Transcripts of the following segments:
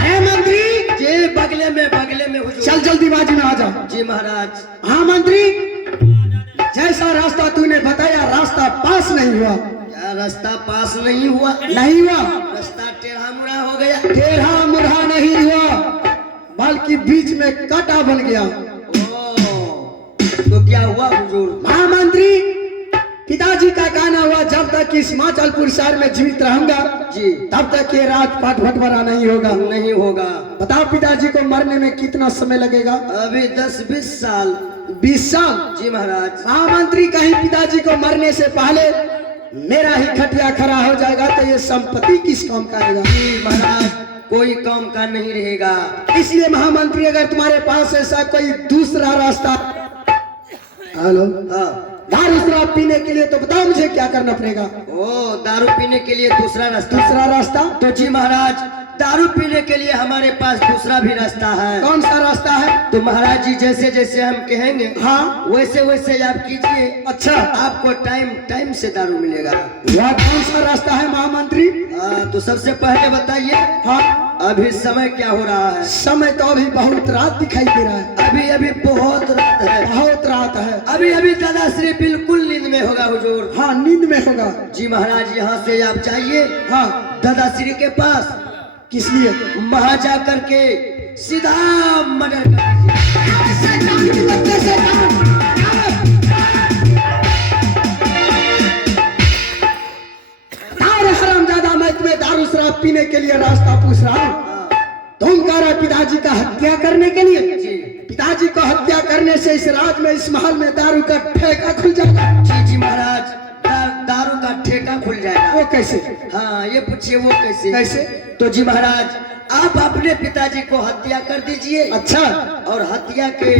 अरे मंत्री जी बगले में हुजूर। चल जल्दीबाजी में आ जाओ। जी महाराज। हाँ मंत्री, जैसा रास्ता तूने बताया रास्ता पास नहीं हुआ। क्या रास्ता पास नहीं हुआ? नहीं हुआ, रास्ता टेढ़ा मुड़ा हो गया। टेढ़ा मुढ़ा नहीं हुआ, बल्कि बीच में कांटा बन गया। तो क्या हुआ हुजूर? महामंत्री, पिताजी का कहना हुआ जब तक इस हिमाचलपुर शहर में जीवित रहूंगा जी तब तक ये राजपाट बंटवारा नहीं होगा। नहीं होगा। बताओ पिताजी को मरने में कितना समय लगेगा? अभी 10-20 साल। 20 साल? जी महाराज। महामंत्री, कहीं पिताजी को मरने से पहले मेरा ही खटिया खड़ा हो जाएगा तो ये संपत्ति किस काम का आएगा? जी महाराज, कोई काम का नहीं रहेगा। इसलिए महामंत्री, अगर तुम्हारे पास ऐसा कोई दूसरा रास्ता, हेलो, हाँ। दारू शराब पीने के लिए तो बताओ मुझे क्या करना पड़ेगा? ओ, दारू पीने के लिए दूसरा रास्ता? दूसरा रास्ता? तो जी महाराज, दारू पीने के लिए हमारे पास दूसरा भी रास्ता है। कौन सा रास्ता है? तो महाराज जी जैसे जैसे हम कहेंगे हाँ वैसे वैसे आप कीजिए। अच्छा, आपको टाइम से दारू मिलेगा। वह कौन सा रास्ता है महामंत्री? तो सबसे पहले बताइए, हाँ, अभी समय क्या हो रहा है? समय तो अभी बहुत रात दिखाई दे रहा है। अभी बहुत रात है। बहुत रात है। अभी दादाश्री बिल्कुल नींद में होगा हुजूर। हाँ, नींद में होगा। जी महाराज, यहाँ से आप जाइए हाँ, दादाश्री के पास। किस लिए? वहां जा करके सीधा मर्डर कर दीजिए। हरामजादा, मैं तुम्हें दारू शराब पीने के लिए रास्ता पूछ रहा हूँ, तुम कह रहे पिताजी का हत्या करने के लिए? जी पिताजी को हत्या करने से इस राज में, इस महल में दारू का ठेका खुल जाएगा। जी महाराज, दारू का ठेका खुल जाएगा। वो कैसे? हाँ, ये पूछिए वो कैसे? कैसे? तो जी महाराज, आप अपने पिताजी को हत्या कर दीजिए। अच्छा, और हत्या के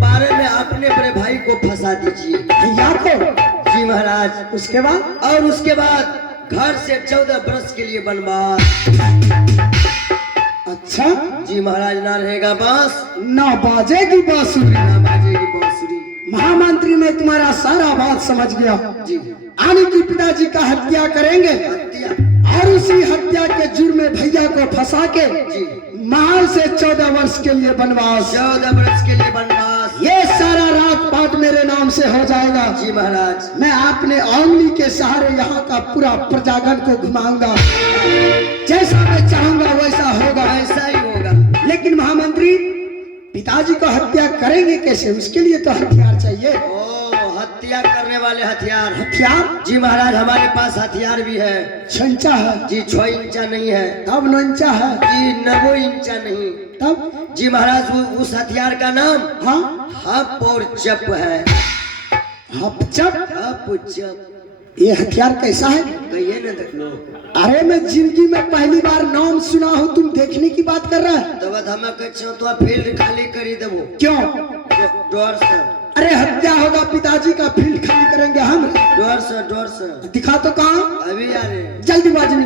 बारे में अपने बड़े भाई को फंसा दीजिए। भैया को? जी महाराज। उसके बाद? और उसके बाद घर से 14 बरस के लिए बनवास। अच्छा जी महाराज, ना रहेगा बांस, ना बाजेगी बांसुरी। ना बाजेगी बांसुरी। महामंत्री, मैं तुम्हारा सारा बात समझ गया। जी, आने की पिताजी का हत्या करेंगे हत्या। और उसी हत्या के जुर्म में भैया को फंसा के जी, महल से 14 वर्ष के लिए बनवास। 14 बरस के लिए बनवास। ये सारा राजपाट मेरे नाम से हो जाएगा। जी महाराज। मैं अपने उंगली के सहारे यहाँ का पूरा प्रजागण को घुमाऊंगा। जैसा मैं चाहूंगा वैसा होगा। ऐसा ही होगा। लेकिन महामंत्री, पिताजी को हत्या करेंगे कैसे? उसके लिए तो हथियार चाहिए। ओ, हत्या करने वाले हथियार? हथियार? जी महाराज, हमारे पास हथियार भी है। 6 इंचा है? जी 6 इंचा नहीं है। तब 9 इंचा है? जी 9 इंचा नहीं। तब? जी महाराज, उस हथियार का नाम हाँ, हप और चप है। हपचप? हप चप। ये हथियार कैसा है? कहिए ना देख लो। अरे मैं जिंदगी में पहली बार नाम सुना हूँ, तुम देखने की बात कर रहा है? तब हम तो फील्ड खाली करी देवो। क्यों? डर से। अरे हत्या होगा, पिताजी का फील्ड खाली करेंगे हम? डर से। दिखा तो कहाँ? अभी आ रहे। जल्दीबाजी में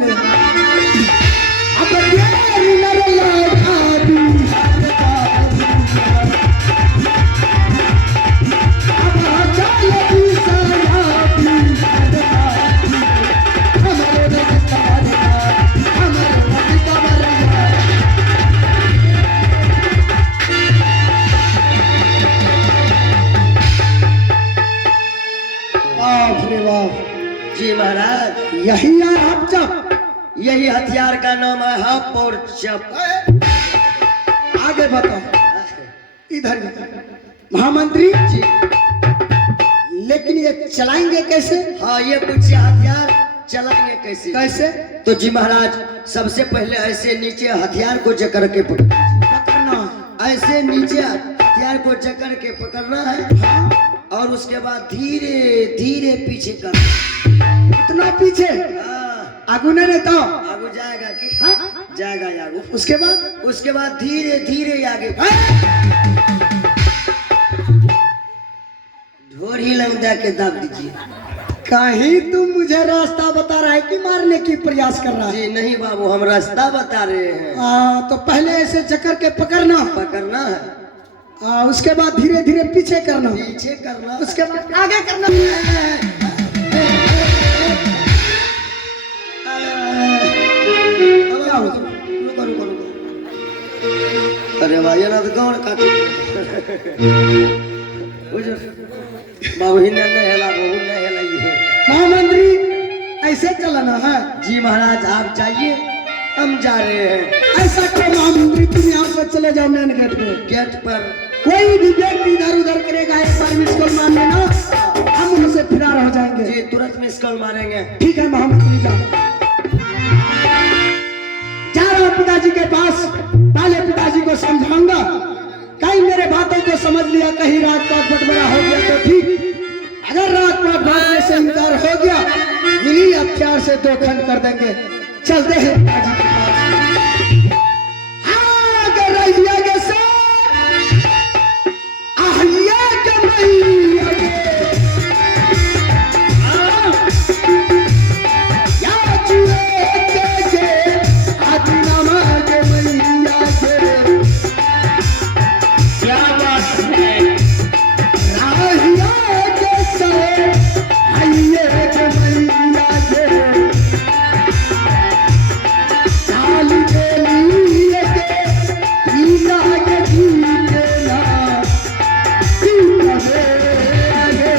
जी महाराज, यही है हपचप? यही हथियार का नाम है हप और चप। आगे बताओ। इधर महामंत्री जी, लेकिन ये चलाएंगे कैसे? हाँ, ये पूछिए हथियार चलाएंगे कैसे? कैसे? तो जी महाराज, सबसे पहले ऐसे नीचे हथियार को जकड़ के पकड़ना। ऐसे नीचे हथियार को जकड़ के पकड़ना है। और उसके बाद धीरे धीरे पीछे करना। इतना पीछे? आगू नहीं रहता? आगू जाएगा कि? हाँ? जाएगा आगू। उसके बाद धीरे धीरे आगे ढोरी लंगदा के दाब दीजिए। कहीं तुम मुझे रास्ता बता रहा है कि मारने की प्रयास कर रहा है? जी नहीं बाबू, हम रास्ता बता रहे हैं। तो पहले ऐसे जकड़ के पकड़ना है। उसके बाद धीरे धीरे पीछे करना। उसके बाद आगे करना। रे भाई ना तो कौन काटे बुझो बाबू ही ने हेला बहू ने हेला ये महामंत्री ऐसे चलना है? जी महाराज आप जाइए हम जा रहे हैं। ऐसा क्यों महामंत्री, तुम यहाँ पर चले जाओ मेन गेट पे। गेट पर कोई भी व्यक्ति इधर उधर करेगा एक बार मिस कॉल मार लेना, हम उनसे फिरार हो जाएंगे। जी तुरंत मिस कॉल मारेंगे। ठीक है महामंत्री जाओ। जा रहा हूँ पिताजी के पास, पहले पिताजी को समझाऊंगा, कहीं मेरे बातों को समझ लिया, कहीं राजपाट बंटवारा हो गया तो ठीक, अगर राजपाट बांटने से इनकार हो गया मिली हथियार से दो खंड कर देंगे। चलते हैं पिताजी के पास। हाँ, कर रही है के साथ, आहिया के मैया के, या चुए के आदि नामा के मैया के, क्या बात है? आहिया के साथ, आहिया के मैया के, चाल के लिए के, पीला के जीते ना, पीला के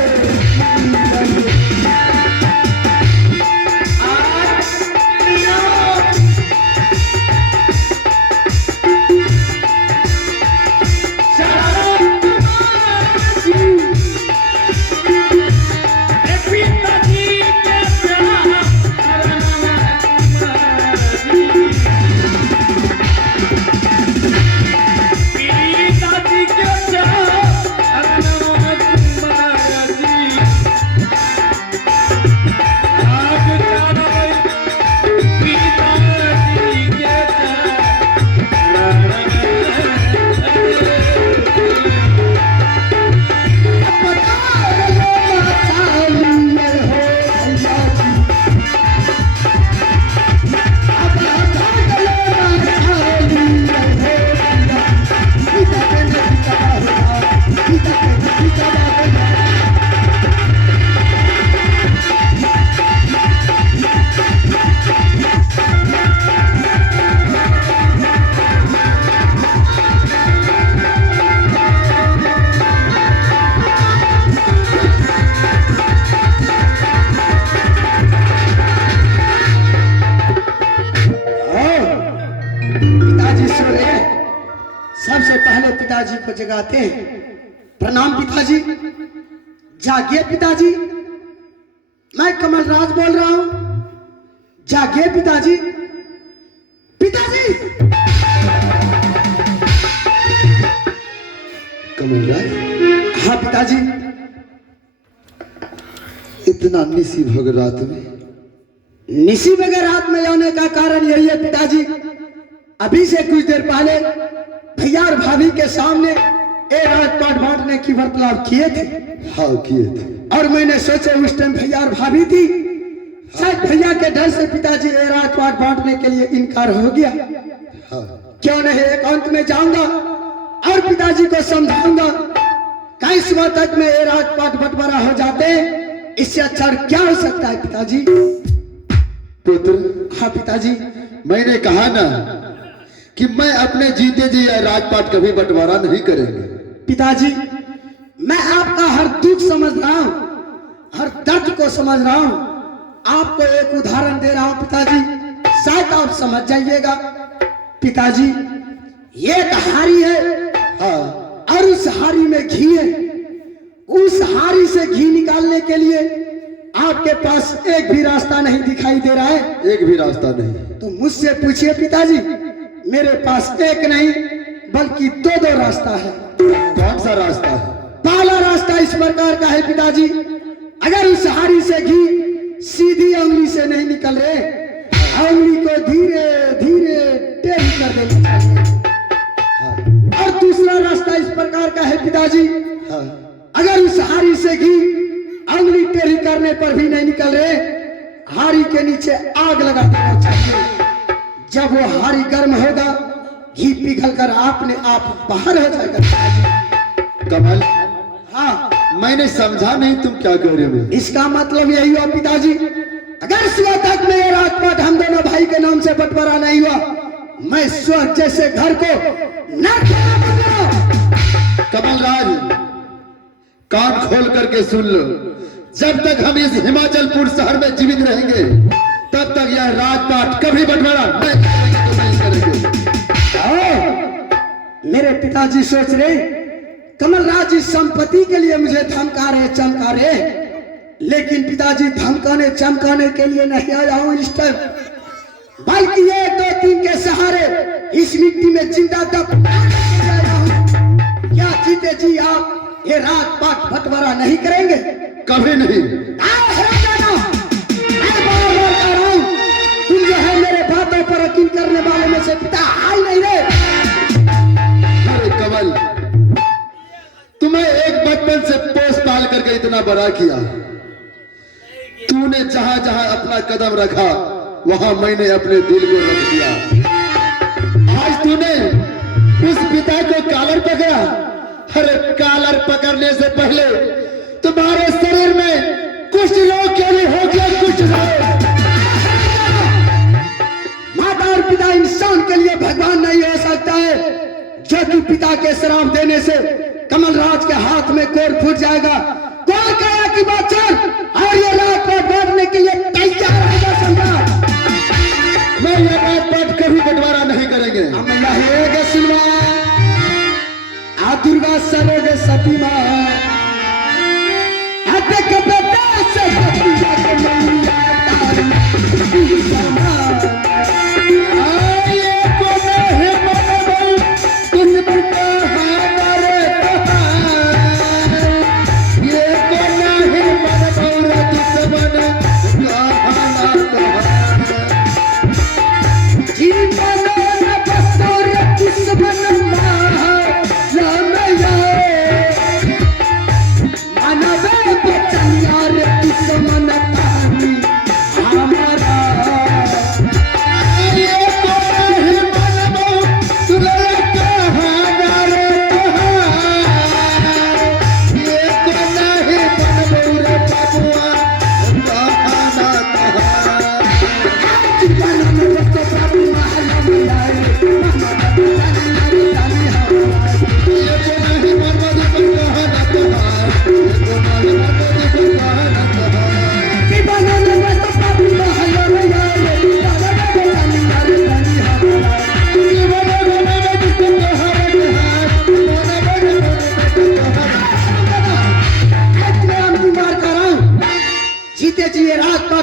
पिताजी सो रहे, सबसे पहले पिताजी को जगाते हैं। प्रणाम पिताजी। जागिए पिताजी, मैं कमलराज बोल रहा हूं, जागिए पिताजी। पिताजी कमलराज, हाँ पिताजी। इतना निसी भग रात में? निसी बगैर रात में आने का कारण यही है पिताजी, अभी से कुछ देर पहले भैया और भाभी के सामने ए राजपाट बांटने की वार्तालाप किए थे। हाँ किए थे। और मैंने सोचा उस टाइम भैया और भाभी थी, शायद भैया के डर से पिताजी ए राजपाट बांटने के लिए इनकार हो गया। हाँ क्यों नहीं एकांत में जाऊंगा और पिताजी को समझाऊंगा, कई सुबह तक में ए राजपाट बंटवारा हो जाते, इससे अच्छा और क्या हो सकता है पिताजी। पुत्र, हाँ पिताजी। मैंने कहा ना कि मैं अपने जीते जी यह राजपाट कभी बंटवारा नहीं करेंगे। पिताजी मैं आपका हर दुख समझ रहा हूं, हर दर्द को समझ रहा हूं, आपको एक उदाहरण दे रहा हूं पिताजी, शायद आप समझ जाइएगा। पिताजी ये एक हारी है, हाँ और उस हारी में घी है, उस हारी से घी निकालने के लिए आपके पास एक भी रास्ता नहीं दिखाई दे रहा है। एक भी रास्ता नहीं। तो मुझसे पूछिए पिताजी, मेरे पास एक नहीं बल्कि दो दो रास्ता है। कौन सा रास्ता है? पहला रास्ता इस प्रकार का है पिताजी, अगर उस हारी से घी सीधी उंगली से नहीं निकल रहे, उंगली को धीरे धीरे टेढ़ी कर देना चाहिए। हाँ और दूसरा रास्ता इस प्रकार का है पिताजी, हाँ अगर उस हारी से घी उंगली टेढ़ी करने पर भी नहीं निकल रहे, हारी के नीचे आग लगा देना चाहिए। जब वो हारी गर्म होगा, घी पिघल कर आपने आप बाहर हो जाएगा। कमल, हाँ मैंने समझा नहीं तुम क्या कह रहे हो। इसका मतलब यही हुआ पिताजी, अगर सुबह तक में ये राजपाट हम दोनों भाई के नाम से बंटवारा नहीं हुआ, मैं स्वर्ग जैसे घर को नर्क बना दूंगा। कमलराज, कान खोल करके सुन लो, जब तक हम इस हिमाचलपुर शहर में जीवित रहेंगे तब तक यह राजपाट कभी बंटवारा नहीं करेंगे। आओ, मेरे पिताजी सोच रहे कमलराज इस संपत्ति के लिए मुझे धमका रहे चमका रहे, लेकिन पिताजी धमकाने चमकाने के लिए नहीं आया हूं इस टाइम, बल्कि 1 2 3 के सहारे इस मिट्टी में जिंदा दफनाने के लिए आया हूं। क्या जीते जी आप ये राजपाट बंटवारा नहीं करेंगे? कभी नहीं। आओ जाना, मैं बार-बार कह रहा हूं, तुम जो है मेरे बातों पर यकीन करने वाले में से पिता आई नहीं रे। अरे कमल, तुम्हें एक बचपन से पोस पाल करके इतना बड़ा किया, तूने जहां जहां अपना कदम रखा वहां मैंने अपने दिल को रख दिया। आज तूने उस पिता को कॉलर पकड़ा। अरे कॉलर पकड़ने से पहले तुम्हारे शरीर में कुछ लोग क्यों नहीं हो गया, कुछ लोग। माता और पिता इंसान के लिए भगवान नहीं हो सकता है, जो कि पिता के श्राप देने से कमलराज के हाथ में कोर फूट जाएगा। कौन कहा कि बच्चन और ये राजपाट बांटने के लिए तैयार रहेगा सम्राट? मैं यह राजपाट कभी बंटवारा नहीं करेंगे। हम रहेगा सिल्वा आ दुर्गा सरोगे सती मां अबे के बेटा से सतिया के मैया तारी समान आये को नहीं मनबल दुश्मन का हमारे ये को नहीं मनबल दुश्मन का हमारे जीवन न बसोर दुश्मन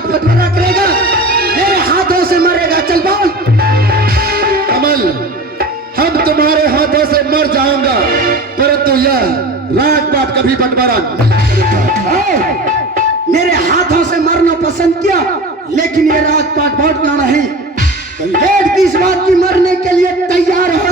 बंटवारा करेगा, मेरे हाथों से मरेगा। चल बोल। कमल, हम तुम्हारे हाथों से मर जाऊंगा, परंतु यह राजपाट कभी बंटवारा नहीं करेगा। मेरे हाथों से मरना पसंद किया, लेकिन ये राजपाट बांटना नहीं। तो लेट किस बात की मरने के लिए तैयार हो?